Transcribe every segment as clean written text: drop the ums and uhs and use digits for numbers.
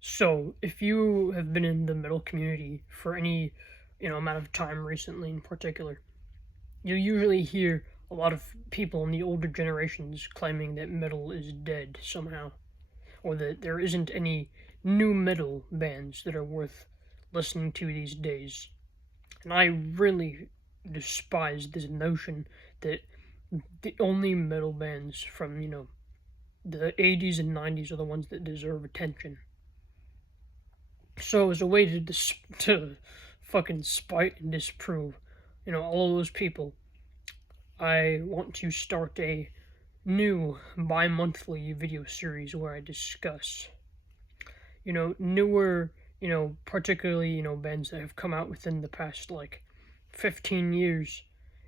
So, if you have been in the metal community for any, amount of time recently in particular, you usually hear a lot of people in the older generations claiming that metal is dead somehow, or that there isn't any new metal bands that are worth listening to these days. And I really despise this notion that the only metal bands from, the 80s and 90s are the ones that deserve attention. So as a way to fucking spite and disprove, all of those people, I want to start a new bi-monthly video series where I discuss, newer, particularly, bands that have come out within the past like 15 years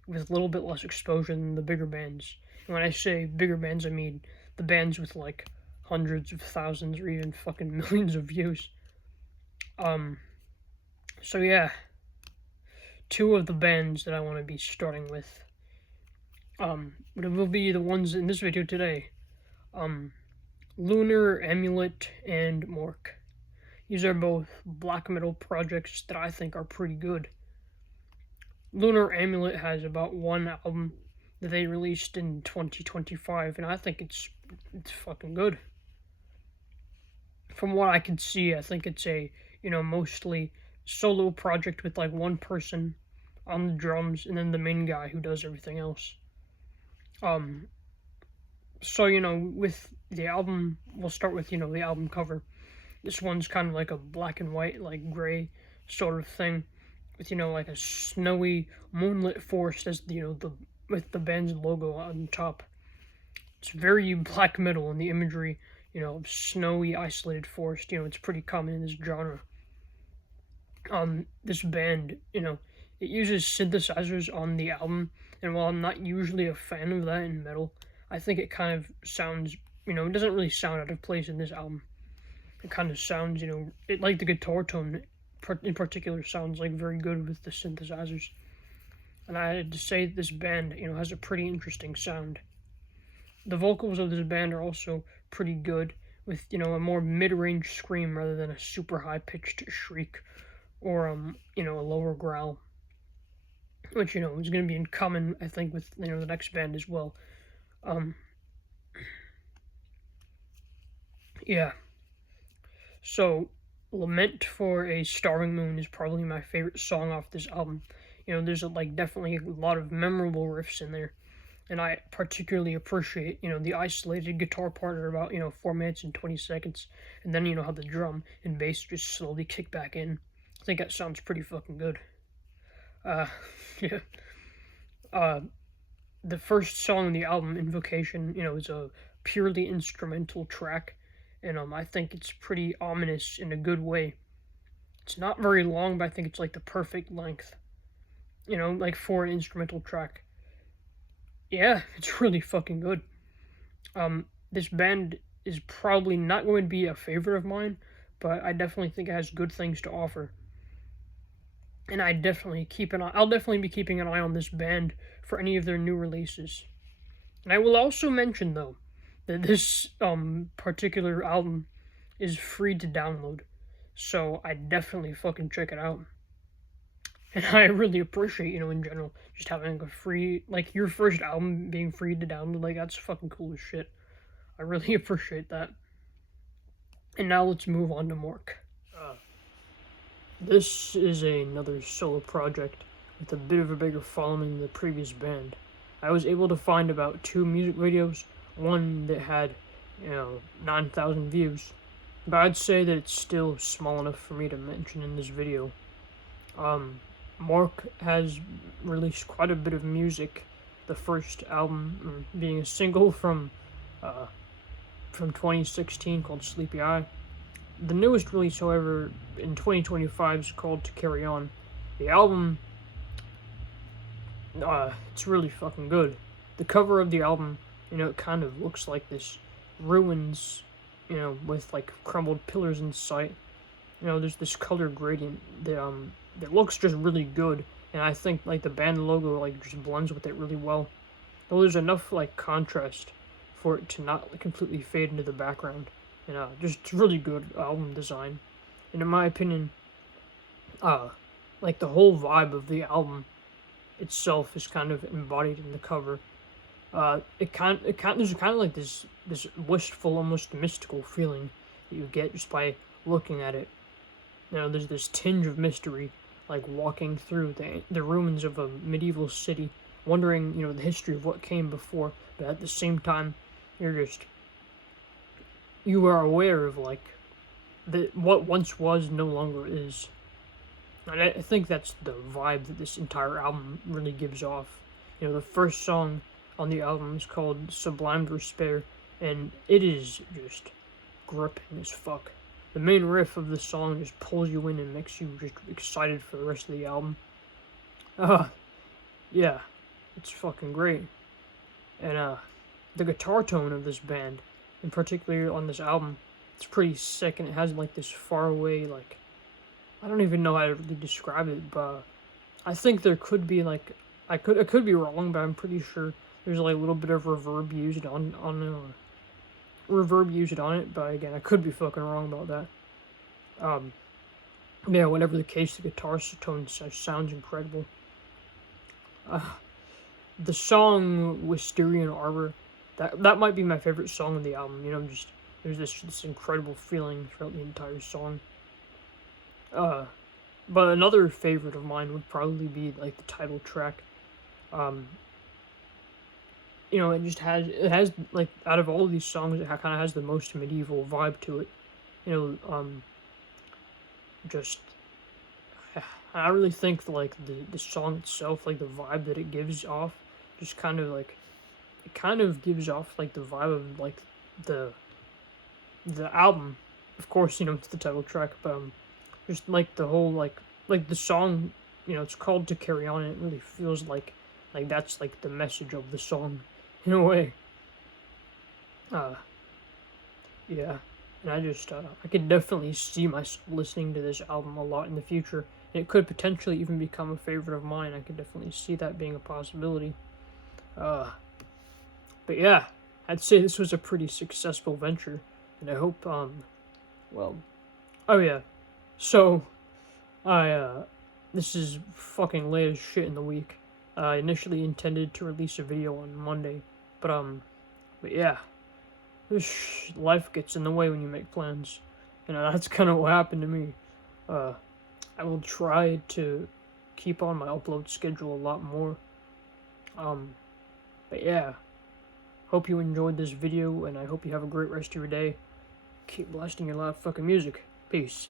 with a little bit less exposure than the bigger bands. And when I say bigger bands, I mean the bands with like hundreds of thousands or even fucking millions of views. Um, so yeah, two of the bands that I want to be starting with. But it will be the ones in this video today. Lunar, Amulet, and Mork. These are both black metal projects that I think are pretty good. Lunar Amulet has about one album that they released in 2025, and I think it's fucking good. From what I can see, I think it's a, mostly solo project with like one person on the drums and then the main guy who does everything else. So, with the album, we'll start with, the album cover. This one's kind of like a black and white, like gray sort of thing with, like a snowy moonlit forest as, with the band's logo on top. It's very black metal in the imagery, snowy, isolated forest. It's pretty common in this genre. This band, it uses synthesizers on the album, and while I'm not usually a fan of that in metal, I think it kind of sounds, it doesn't really sound out of place in this album. It kind of sounds, it like the guitar tone in particular sounds like very good with the synthesizers. And I had to say this band, has a pretty interesting sound. The vocals of this band are also pretty good, with, a more mid-range scream rather than a super high-pitched shriek or, a lower growl. Which, is going to be in common, I think, with, the next band as well. Yeah. So, Lament for a Starving Moon is probably my favorite song off this album. There's definitely a lot of memorable riffs in there. And I particularly appreciate, the isolated guitar part at about, 4 minutes and 20 seconds. And then, how the drum and bass just slowly kick back in. I think that sounds pretty fucking good. Yeah. The first song on the album, Invocation, is a purely instrumental track. And I think it's pretty ominous in a good way. It's not very long, but I think it's like the perfect length. For an instrumental track. Yeah, it's really fucking good. This band is probably not going to be a favorite of mine, but I definitely think it has good things to offer. And I'll definitely be keeping an eye on this band for any of their new releases. And I will also mention, though, that this particular album is free to download, so I definitely fucking check it out. And I really appreciate, in general, just having a free, your first album being free to download, that's fucking cool as shit. I really appreciate that. And now let's move on to Mork. This is another solo project with a bit of a bigger following than the previous band. I was able to find about 2 music videos, one that had, 9,000 views, but I'd say that it's still small enough for me to mention in this video. Mork has released quite a bit of music, the first album being a single from 2016 called Sleepy Eye. The newest release, however, in 2025 is called To Carry On. The album, it's really fucking good. The cover of the album, it kind of looks like this ruins, with crumbled pillars in sight. There's this color gradient that looks just really good, and I think the band logo just blends with it really well. Though there's enough contrast for it to not completely fade into the background. and just really good album design. And in my opinion, uh, like the whole vibe of the album itself is kind of embodied in the cover. There's kind of like this wistful, almost mystical feeling that you get just by looking at it. You know, there's this tinge of mystery, like walking through the ruins of a medieval city, wondering, the history of what came before, but at the same time, you are aware of like what once was no longer is. And I think that's the vibe that this entire album really gives off. The first song on the album is called Sublime Despair, and it is just gripping as fuck. The main riff of the song just pulls you in and makes you just excited for the rest of the album. Yeah, it's fucking great. And the guitar tone of this band, in particular on this album, it's pretty sick, and it has like this far away, like, I don't even know how to really describe it, but I think there could be like, I could be wrong, but I'm pretty sure there's like a little bit of reverb used on it, but again, I could be fucking wrong about that. Yeah, whatever the case, the guitar tone sounds incredible. The song Wisterian Arbor, that might be my favorite song on the album. Just there's this incredible feeling throughout the entire song. But another favorite of mine would probably be like the title track. It has like, out of all of these songs, it kind of has the most medieval vibe to it. Just I really think like the song itself, like the vibe that it gives off, just kind of like it kind of gives off like the vibe of like the album. Of course, it's the title track, but just like the whole like the song, it's called To Carry On, and it really feels like that's like the message of the song in a way. Yeah, and I could definitely see myself listening to this album a lot in the future. And it could potentially even become a favorite of mine. I could definitely see that being a possibility. But yeah, I'd say this was a pretty successful venture, and I hope well, oh yeah, so this is fucking late as shit in the week. I initially intended to release a video on Monday, but yeah, life gets in the way when you make plans, and that's kind of what happened to me. I will try to keep on my upload schedule a lot more. But yeah, hope you enjoyed this video, and I hope you have a great rest of your day. Keep blasting your loud fucking music. Peace.